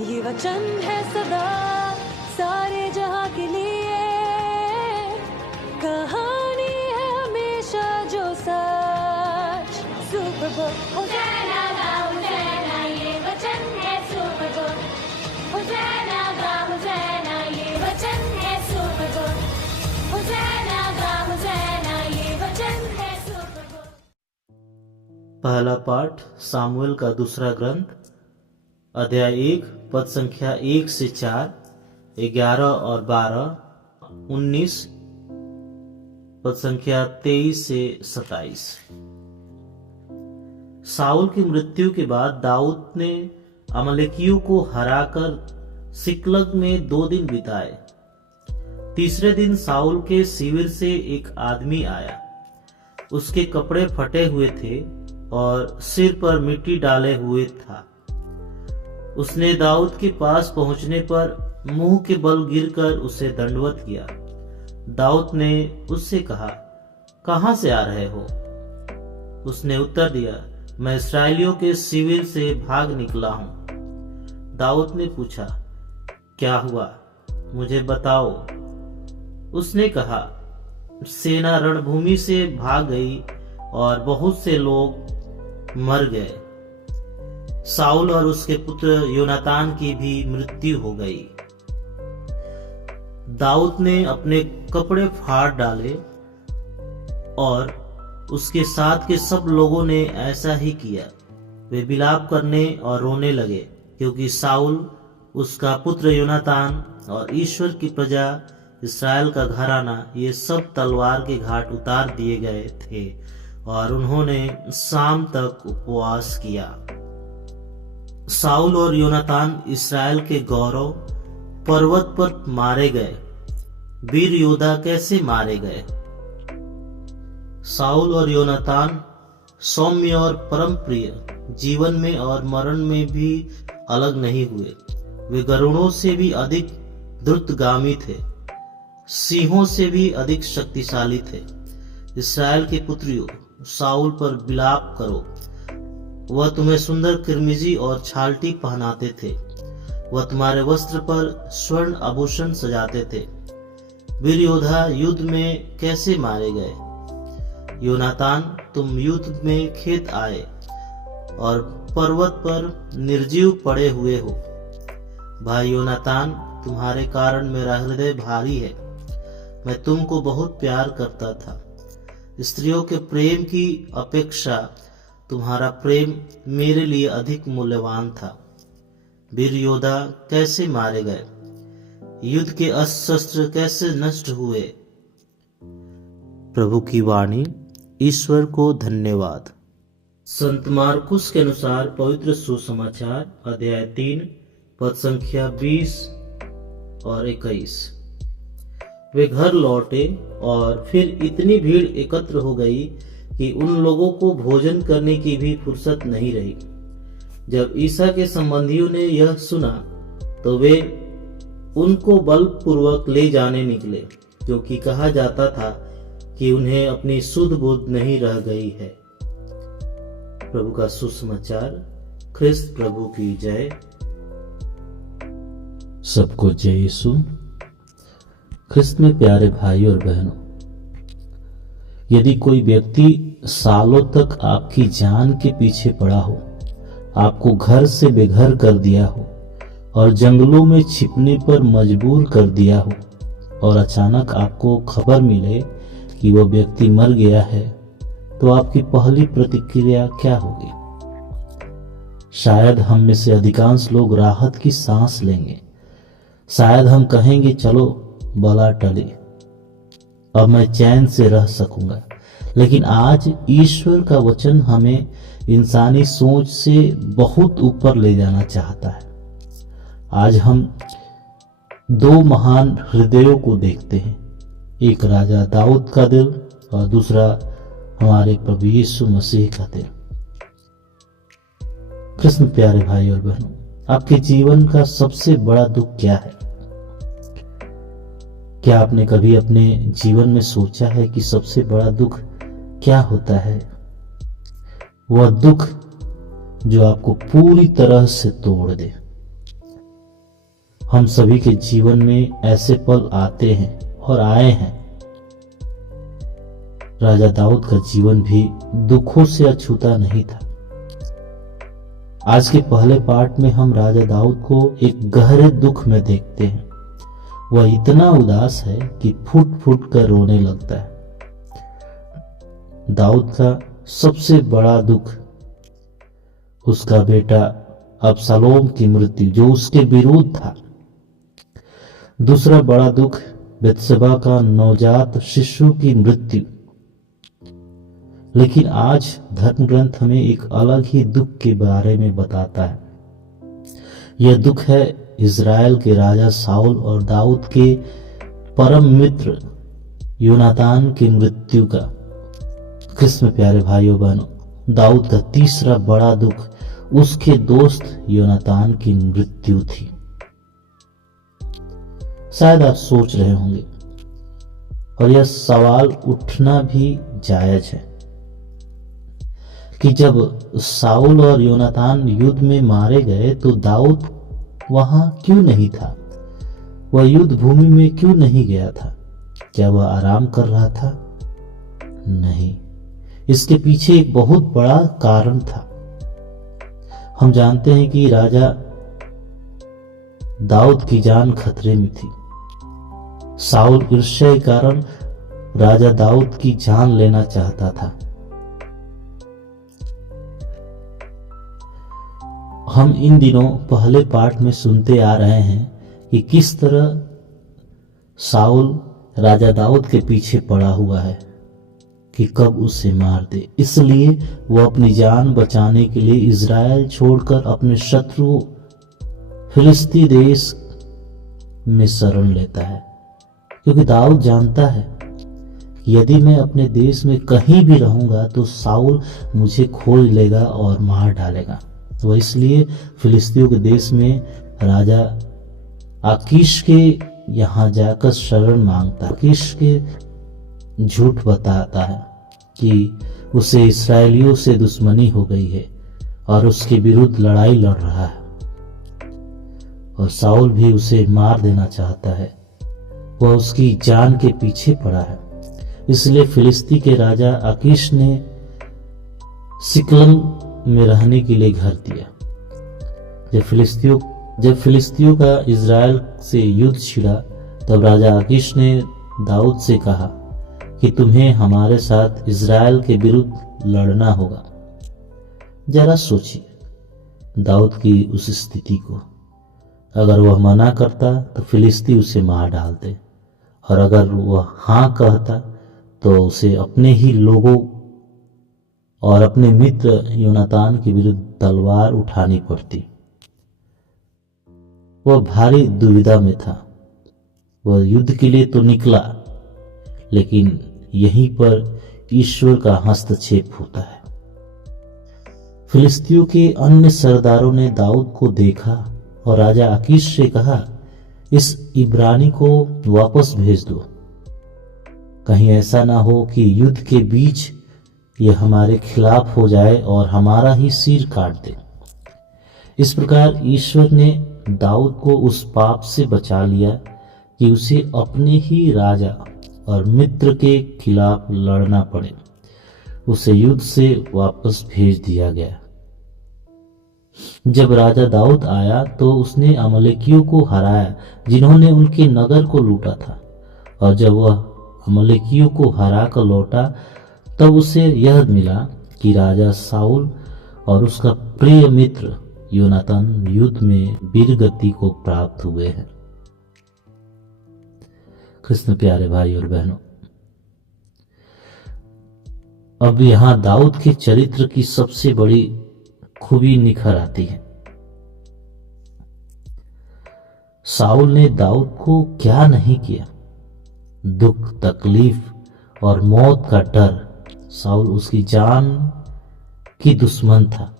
ये वचन है सदा सारे जहां के लिए, कहानी है हमेशा जो सच। सुपर बुक होज़ाना गा होज़ाना, ये वचन है सुपर बुक। होज़ाना गा होज़ाना, ये वचन है सुपर बुक। होज़ाना गा होज़ाना, ये वचन है सुपर बुक। पहला पाठ सामुएल का दूसरा ग्रंथ, अध्याय 1 पद संख्या 1 से 4, 11 और 12, 19 पद संख्या 23 से 27। साउल की मृत्यु के बाद दाऊद ने अमलेकियों को हराकर सिकलग में 2 दिन बिताए। तीसरे दिन साउल के शिविर से एक आदमी आया। उसके कपड़े फटे हुए थे और सिर पर मिट्टी डाले हुए था। उसने दाऊद के पास पहुंचने पर मुंह के बल गिरकर उसे दंडवत किया। दाऊद ने उससे कहा, कहां से आ रहे हो? उसने उत्तर दिया, मैं इस्राएलियों के शिविर से भाग निकला हूं। दाऊद ने पूछा, क्या हुआ, मुझे बताओ। उसने कहा, सेना रणभूमि से भाग गई और बहुत से लोग मर गए। साउल और उसके पुत्र योनातान की भी मृत्यु हो गई। दाऊद ने अपने कपड़े फाड़ डाले और उसके साथ के सब लोगों ने ऐसा ही किया। वे विलाप करने और रोने लगे, क्योंकि साउल, उसका पुत्र योनातान और ईश्वर की प्रजा इस्राएल का घराना, ये सब तलवार के घाट उतार दिए गए थे और उन्होंने शाम तक उपवास किया। साउल और योनातान इस्राएल के गौरव पर्वत पर मारे गए। वीर योद्धा कैसे मारे गए? साउल और योनातान सौम्य और परम प्रिय, जीवन में और मरण में भी अलग नहीं हुए। वे गरुड़ों से भी अधिक द्रुतगामी थे, सिंहों से भी अधिक शक्तिशाली थे। इस्राएल के पुत्रियों, साउल पर विलाप करो। वह तुम्हें सुंदर किरमिजी और छालटी पहनाते थे। वह तुम्हारे वस्त्र पर स्वर्ण आभूषण सजाते थे। वीर योद्धा युद्ध में कैसे मारे गए? योनातान, तुम युद्ध में खेत आए और पर्वत पर निर्जीव पड़े हुए हो। भाई योनातान, तुम्हारे कारण मेरा हृदय भारी है। मैं तुमको बहुत प्यार करता था। स्त्रियों के प्रेम की अपेक्षा तुम्हारा प्रेम मेरे लिए अधिक मूल्यवान था। वीर योद्धा कैसे मारे गए? युद्ध के अस्त्र शस्त्र कैसे नष्ट हुए? प्रभु की वाणी। ईश्वर को धन्यवाद। संत मार्कुस के अनुसार पवित्र सुसमाचार, अध्याय 3 पद संख्या 20 और 21। वे घर लौटे और फिर इतनी भीड़ एकत्र हो गई कि उन लोगों को भोजन करने की भी फुर्सत नहीं रही। जब ईसा के संबंधियों ने यह सुना तो वे उनको बलपूर्वक ले जाने निकले, क्योंकि कहा जाता था कि उन्हें अपनी सुध बुध नहीं रह गई है। प्रभु का सुसमाचार। ख्रिस्त प्रभु की जय। सबको जय यीशु। ख्रिस्त में प्यारे भाई और बहनों, यदि कोई व्यक्ति सालों तक आपकी जान के पीछे पड़ा हो, आपको घर से बेघर कर दिया हो और जंगलों में छिपने पर मजबूर कर दिया हो, और अचानक आपको खबर मिले कि वो व्यक्ति मर गया है, तो आपकी पहली प्रतिक्रिया क्या होगी? शायद हम में से अधिकांश लोग राहत की सांस लेंगे। शायद हम कहेंगे, चलो बला टली, अब मैं चैन से रह सकूंगा। लेकिन आज ईश्वर का वचन हमें इंसानी सोच से बहुत ऊपर ले जाना चाहता है। आज हम 2 महान हृदयों को देखते हैं, एक राजा दाऊद का दिल और दूसरा हमारे प्रभु यीशु मसीह का दिल। कृष्ण प्यारे भाई और बहनों, आपके जीवन का सबसे बड़ा दुख क्या है? क्या आपने कभी अपने जीवन में सोचा है कि सबसे बड़ा दुख क्या होता है? वह दुख जो आपको पूरी तरह से तोड़ दे। हम सभी के जीवन में ऐसे पल आते हैं और आए हैं। राजा दाऊद का जीवन भी दुखों से अछूता नहीं था। आज के पहले पार्ट में हम राजा दाऊद को एक गहरे दुख में देखते हैं। वह इतना उदास है कि फूट फूट कर रोने लगता है। दाऊद का सबसे बड़ा दुख उसका बेटा अबशालोम की मृत्यु, जो उसके विरुद्ध था। दूसरा बड़ा दुख बत्शेबा का नवजात शिशु की मृत्यु। लेकिन आज धर्म ग्रंथ हमें एक अलग ही दुख के बारे में बताता है। यह दुख है इज़राइल के राजा साउल और दाऊद के परम मित्र योनातान की मृत्यु का। कृष्ण प्यारे भाइयों बहनों, दाऊद का तीसरा बड़ा दुख उसके दोस्त योनातान की मृत्यु थी। शायद आप सोच रहे होंगे, और यह सवाल उठना भी जायज है, कि जब साउल और योनातान युद्ध में मारे गए तो दाऊद वहां क्यों नहीं था? वह युद्ध भूमि में क्यों नहीं गया था? क्या वह आराम कर रहा था? नहीं, इसके पीछे एक बहुत बड़ा कारण था। हम जानते हैं कि राजा दाऊद की जान खतरे में थी। साउल ईर्ष्या के कारण राजा दाऊद की जान लेना चाहता था। हम इन दिनों पहले पार्ट में सुनते आ रहे हैं कि किस तरह साउल राजा दाऊद के पीछे पड़ा हुआ है कि कब उसे मार दे। इसलिए वो अपनी जान बचाने के लिए इज़राइल छोड़कर अपने शत्रु फिलिस्ती देश में शरण लेता है, क्योंकि दाऊद जानता है कि यदि मैं अपने देश में कहीं भी रहूंगा तो साउल मुझे खोज लेगा और मार डालेगा। तो इसलिए फिलिस्तियों के देश में राजा आकीश के यहाँ जाकर शरण मांगता है। आकीश के झूठ बताता है कि उसे इस्राएलियों से दुश्मनी हो गई है और उसके विरुद्ध लड़ाई लड़ रहा है, और साउल भी उसे मार देना चाहता है। वह उसकी जान के पीछे पड़ा है। इसलिए फिलिस्ती के राजा आकीश ने सिकलग में रहने के लिए घर दिया। जब फिलिस्तियों का इज़राइल से युद्ध छिड़ा, तब राजा आकीश ने दाऊद से कहा कि तुम्हें हमारे साथ इज़राइल के विरुद्ध लड़ना होगा। जरा सोचिए दाऊद की उस स्थिति को। अगर वह मना करता तो फिलिस्ती उसे मार डालते, और अगर वह हाँ कहता तो उसे अपने ही लोगों और अपने मित्र योनातान के विरुद्ध तलवार उठानी पड़ती। वह भारी दुविधा में था। वह युद्ध के लिए तो निकला, लेकिन यहीं पर ईश्वर का हस्तक्षेप होता है। फिलिस्तियों के अन्य सरदारों ने दाऊद को देखा और राजा आकीश से कहा, इस इब्रानी को वापस भेज दो। कहीं ऐसा ना हो कि युद्ध के बीच यह हमारे खिलाफ हो जाए और हमारा ही सिर काट दे। इस प्रकार ईश्वर ने दाऊद को उस पाप से बचा लिया कि उसे अपने ही राजा और मित्र के खिलाफ लड़ना पड़े। उसे युद्ध से वापस भेज दिया गया। जब राजा दाऊद आया तो उसने अमलेकियों को हराया, जिन्होंने उनके नगर को लूटा था। और जब वह अमलेकियों को हरा कर लौटा, तब उसे यह मिला कि राजा साउल और उसका प्रिय मित्र योनातान युद्ध में वीरगति को प्राप्त हुए हैं। कृष्ण प्यारे भाई और बहनों, अब यहां दाऊद के चरित्र की सबसे बड़ी खूबी निखर आती है। साउल ने दाऊद को क्या नहीं किया। दुख, तकलीफ और मौत का डर। साउल उसकी जान की दुश्मन था।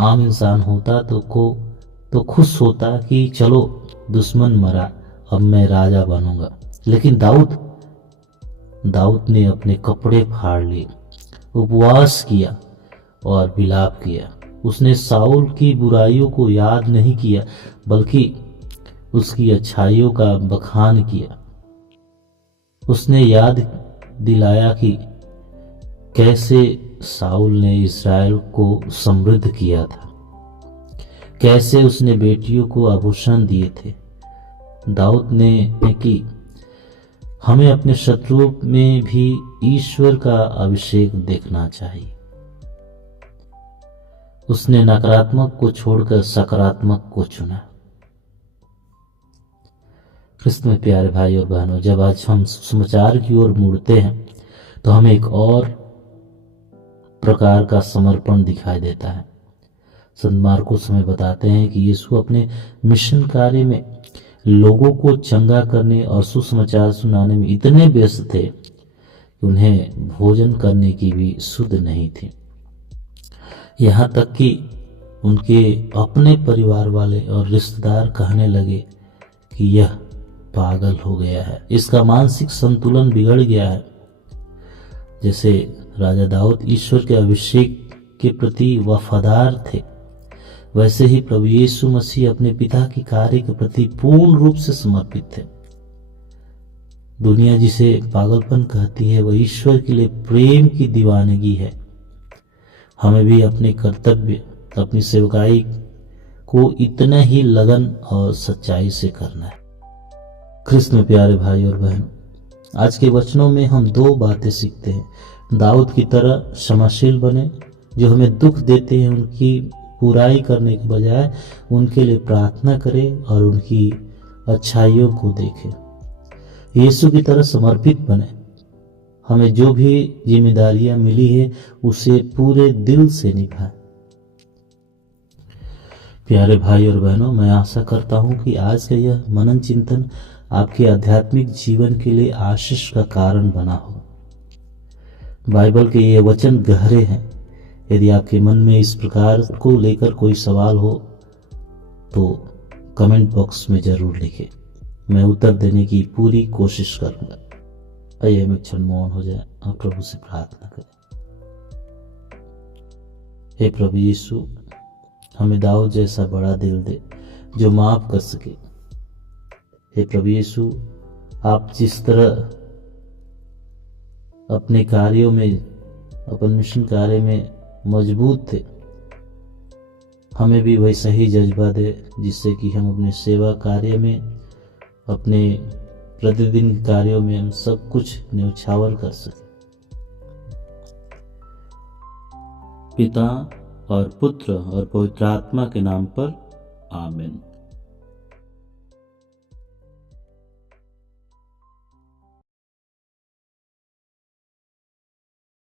आम इंसान होता तो खुश होता कि चलो दुश्मन मरा, अब मैं राजा बनूंगा। लेकिन दाऊद ने अपने कपड़े फाड़ लिए, उपवास किया और विलाप किया। उसने साउल की बुराइयों को याद नहीं किया, बल्कि उसकी अच्छाइयों का बखान किया। उसने याद दिलाया कि कैसे साउल ने इस्राएल को समृद्ध किया था, कैसे उसने बेटियों को आभूषण दिए थे। दाऊद ने कि हमें अपने शत्रुओं में भी ईश्वर का अभिषेक देखना चाहिए। उसने नकारात्मक को छोड़कर सकारात्मक को चुना। ख्रिस्त में प्यारे भाई और बहनों, जब आज हम सुसमाचार की ओर मुड़ते हैं तो हमें एक और प्रकार का समर्पण दिखाई देता है। संत मार्कुस हमें बताते हैं कि यीशु अपने मिशन कार्य में लोगों को चंगा करने और सुसमाचार सुनाने में इतने व्यस्त थे कि उन्हें भोजन करने की भी सुध नहीं थी। यहाँ तक कि उनके अपने परिवार वाले और रिश्तेदार कहने लगे कि यह पागल हो गया है, इसका मानसिक संतुलन बिगड़ गया है। जैसे राजा दाऊद ईश्वर के अभिषेक के प्रति वफादार थे, वैसे ही प्रभु यीशु मसीह अपने पिता के कार्य के प्रति पूर्ण रूप से समर्पित थे। दुनिया जिसे पागलपन कहती है वह ईश्वर के लिए प्रेम की दीवानगी है। हमें भी अपने कर्तव्य, अपनी सेवकाई को इतना ही लगन और सच्चाई से करना है। ख्रिस्त में प्यारे भाई और बहन, आज के वचनों में हम दो बातें सीखते हैं। दाऊद की तरह क्षमाशील बने, जो हमें दुख देते हैं उनकी बुराई करने के बजाय उनके लिए प्रार्थना करें और उनकी अच्छाइयों को देखें। यीशु की तरह समर्पित बने, हमें जो भी जिम्मेदारियां मिली है उसे पूरे दिल से निभाएं। प्यारे भाई और बहनों, मैं आशा करता हूं कि आज का यह मनन चिंतन आपके आध्यात्मिक जीवन के लिए आशीष का कारण बना हो। बाइबल के ये वचन गहरे हैं। यदि आपके मन में इस प्रकार को लेकर कोई सवाल हो तो कमेंट बॉक्स में जरूर लिखें, मैं उत्तर देने की पूरी कोशिश करूंगा। आइए हम एक क्षण मौन हो जाए और प्रभु से प्रार्थना करें। हे प्रभु यीशु, हमें दाऊद जैसा बड़ा दिल दे जो माफ कर सके। हे प्रभु यीशु, आप जिस तरह अपने कार्यों में, अपन मिशन कार्य में मजबूत थे, हमें भी वैसा ही जज्बा दे जिससे कि हम अपने सेवा कार्य में, अपने प्रतिदिन कार्यों में हम सब कुछ न्यौछावर कर सके। पिता और पुत्र और पवित्र आत्मा के नाम पर आमीन।